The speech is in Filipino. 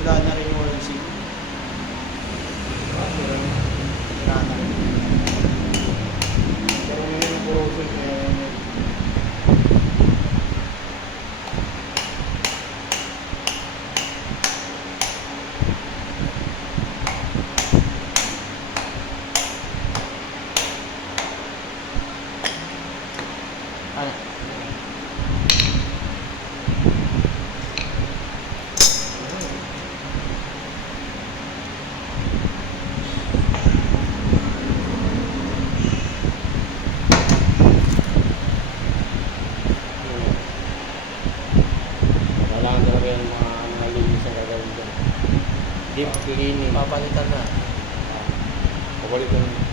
wala na rin yung oil seal. Wala na rin. Pero ngayon ang corrosion kaya ano? Kailangan talaga yung mga linis ang gagawin dyan. Deep cleaning. Papalitan na. Pabalitan